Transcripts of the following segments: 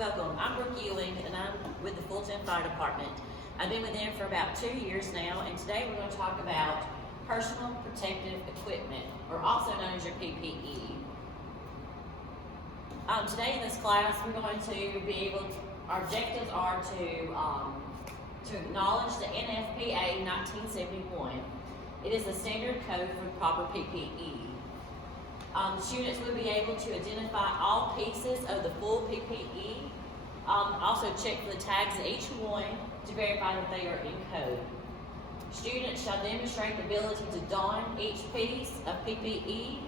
Welcome, I'm Brooke Ewing and I'm with the Fulton Fire Department. I've been with them for about 2 years now, and today we're going to talk about personal protective equipment, or also known as your PPE. Today in this class we're going to be able to, our objectives are to acknowledge the NFPA 1971. It is the standard code for proper PPE. Students will be able to identify all pieces of the full PPE. Also check for the tags in each one to verify that they are in code. Students shall demonstrate the ability to don each piece of PPE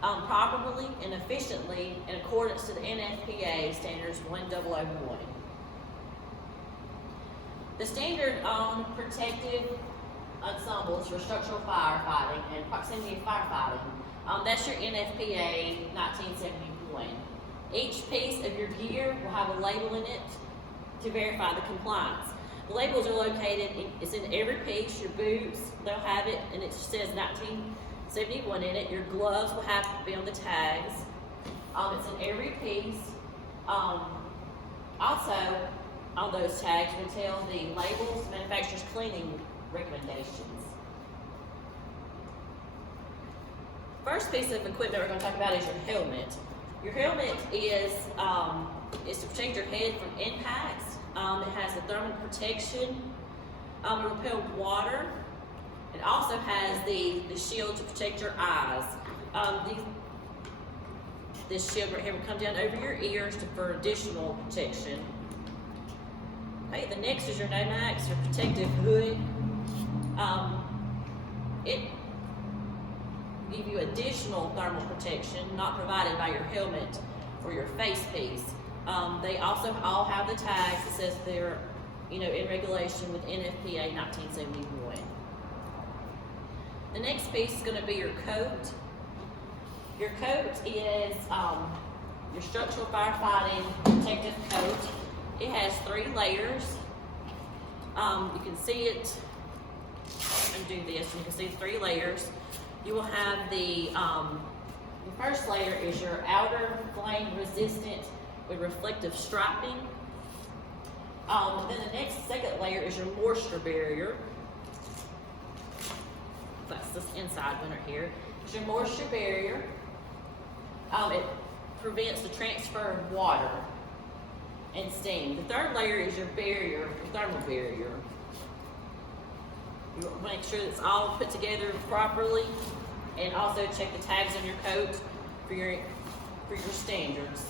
properly and efficiently in accordance to the NFPA standards 1001. The standard on protective ensembles for structural firefighting and proximity firefighting, that's your NFPA 1971. Each piece of your gear will have a label in it to verify the compliance. The labels are located, it's in every piece. Your boots, they'll have it, and it says 1971 in it. Your gloves will have to be on the tags. It's in every piece. Also, on those tags, will tell the labels, manufacturer's cleaning recommendations. First piece of equipment we're going to talk about is your helmet. Your helmet is to protect your head from impacts. It has the thermal protection, to repel water. It also has the shield to protect your eyes. This shield right here will come down over your ears for additional protection. Okay, the next is your Nomax, your protective hood. It give you additional thermal protection not provided by your helmet or your face piece. They also all have the tags that says they're, in regulation with NFPA 1971. The next piece is going to be your coat. Your coat is your structural firefighting protective coat. It has 3 layers. You can see it. And do this. You can see 3 layers. You will have the first layer is your outer flame resistant with reflective striping. Then the second layer is your moisture barrier. That's this inside one right here. It's your moisture barrier. It prevents the transfer of water and steam. The third layer is your barrier, your thermal barrier. You want to make sure it's all put together properly, and also check the tags on your coat for your standards.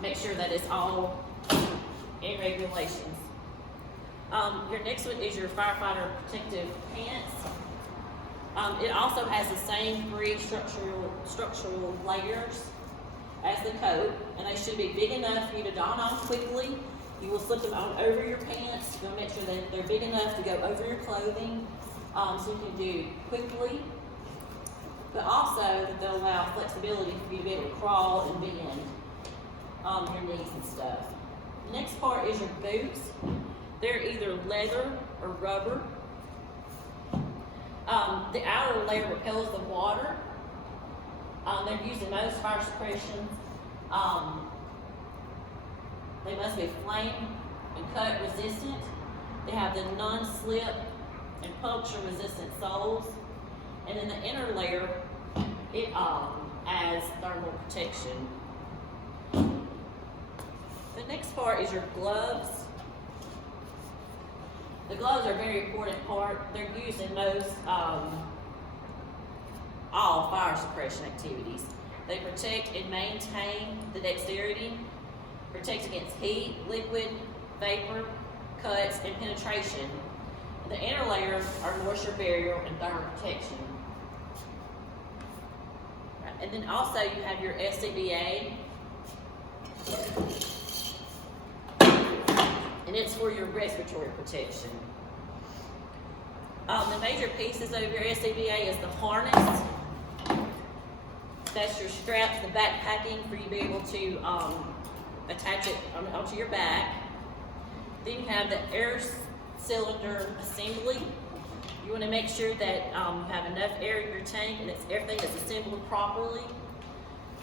Make sure that it's all in regulations. Your next one is your firefighter protective pants. It also has the same 3 structural layers as the coat, and they should be big enough for you to don on quickly. You will slip them on over your pants. You'll make sure that they're big enough to go over your clothing, so you can do quickly, but also that they'll allow flexibility for you to be able to crawl and bend your knees and stuff. The next part is your boots. They're either leather or rubber. The outer layer repels the water. They're used in most fire suppression. They must be flame and cut resistant. They have the non-slip and puncture resistant soles. And then the inner layer, it adds thermal protection. The next part is your gloves. The gloves are a very important part. They're used in most all fire suppression activities. They protect and maintain the dexterity, protect against heat, liquid, vapor, cuts, and penetration. The inner layers are moisture barrier and thermal protection. And then also you have your SCBA, and it's for your respiratory protection. The major pieces of your SCBA is the harness. That's your straps, the backpacking for you to be able to attach it onto your back. Then you have the air cylinder assembly. You want to make sure that you have enough air in your tank and everything is assembled properly.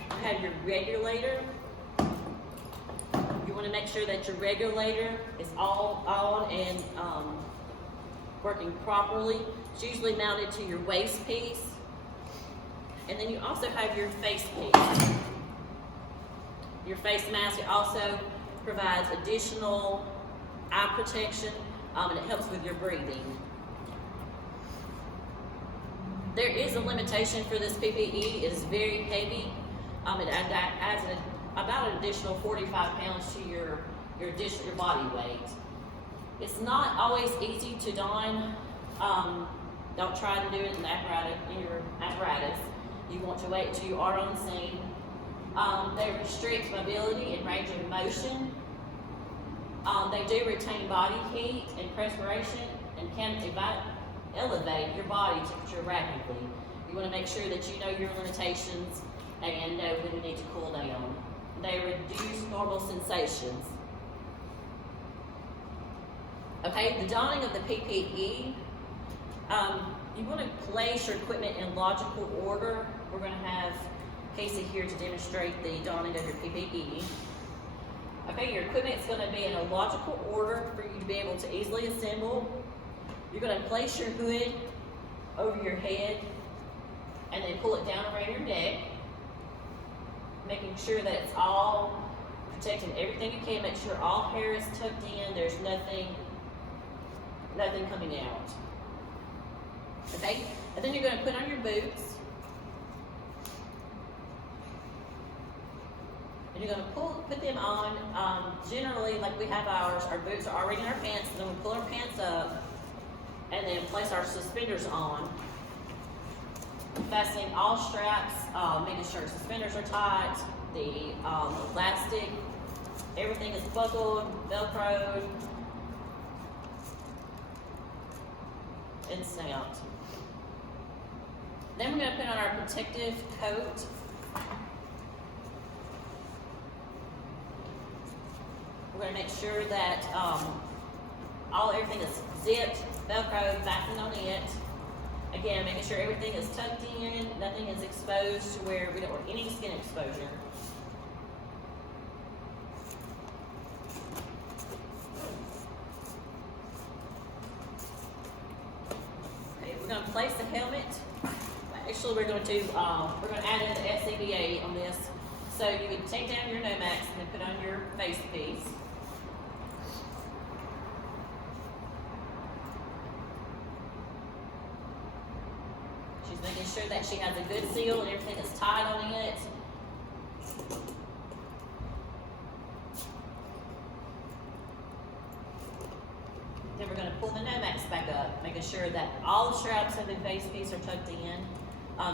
You have your regulator. want to make sure that your regulator is all on and working properly. It's usually mounted to your waist piece. And then you also have your face piece. Your face mask also provides additional eye protection, and it helps with your breathing. There is a limitation for this PPE. It is very heavy. It adds about an additional 45 pounds to your body weight. It's not always easy to don. Don't try to do it in your apparatus. You want to wait until you are on scene. They restrict mobility and range of motion. They do retain body heat and perspiration and can elevate your body temperature rapidly. You want to make sure that you know your limitations and know when you need to cool down. They reduce normal sensations. Okay, the donning of the PPE. You want to place your equipment in logical order. We're going to have Casey here to demonstrate the donning of your PPE. Okay, your equipment is going to be in a logical order for you to be able to easily assemble. You're going to place your hood over your head and then pull it down around your neck, making sure that it's all protecting everything you can. Make sure all hair is tucked in. There's nothing coming out. Okay, and then you're going to put on your boots. And you're going to put them on. Generally, like we have ours, our boots are already in our pants, and then we pull our pants up and then place our suspenders on. Fastening all straps, making sure suspenders are tight, the elastic, everything is buckled, velcroed, and snapped. Then we're going to put on our protective coat. We're going to make sure that everything is zipped, velcroed, fastened on it. Again, making sure everything is tucked in, nothing is exposed to where we don't want any skin exposure. Okay, we're going to place the helmet. Actually, we're going to add in the SCBA on this. So you would take down your Nomax and then put on your face piece. She's making sure that she has a good seal and everything is tight on it. Then we're going to pull the Nomax back up, making sure that all the straps of the face piece are tucked in.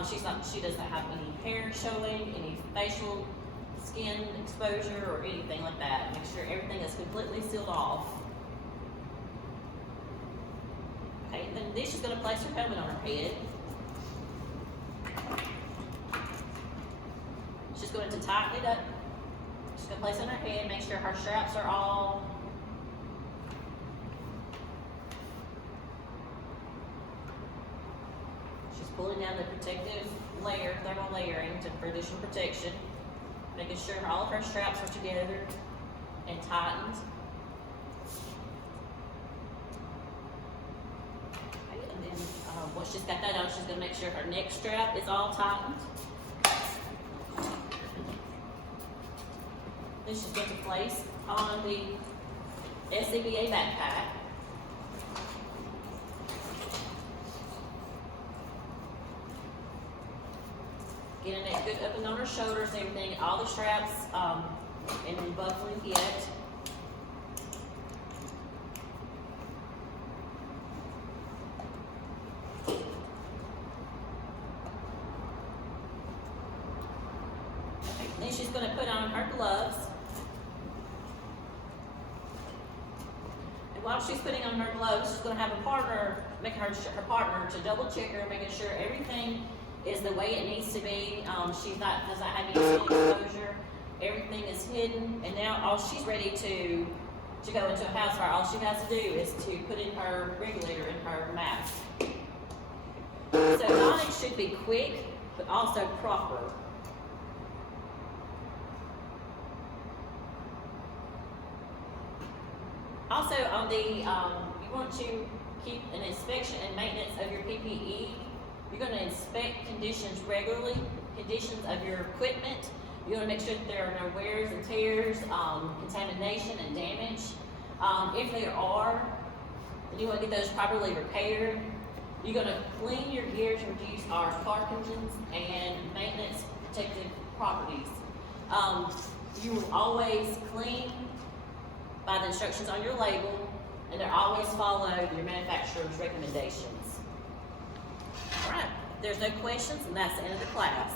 She doesn't have any hair showing, any facial skin exposure or anything like that. Make sure everything is completely sealed off. Okay, then she's going to place her helmet on her head. She's going to tighten it up. She's going to place it on her head, make sure her straps are all pulling down the protective layer, thermal layering for additional protection, making sure all of her straps are together and tightened. Okay, and then once she's got that on, she's going to make sure her neck strap is all tightened. Then she's going to place on the SCBA backpack. Getting it good up and on her shoulders, everything, all the straps, and then buckling it. Okay, then she's going to put on her gloves. And while she's putting on her gloves, she's going to have a partner, making her partner to double check her, making sure everything is the way it needs to be. She doesn't have any skin exposure. Everything is hidden, and now she's ready to go into a house fire. All she has to do is to put in her regulator in her mask. So donning should be quick, but also proper. Also, on the, you want to keep an inspection and maintenance of your PPE. You're going to inspect conditions regularly, conditions of your equipment. You want to make sure that there are no wears and tears, contamination and damage. If there are, then you want to get those properly repaired. You're going to clean your gear to reduce our Parkinson's and maintenance protective properties. You will always clean by the instructions on your label, and they're always follow your manufacturer's recommendations. All right, if there's no questions, and that's the end of the class.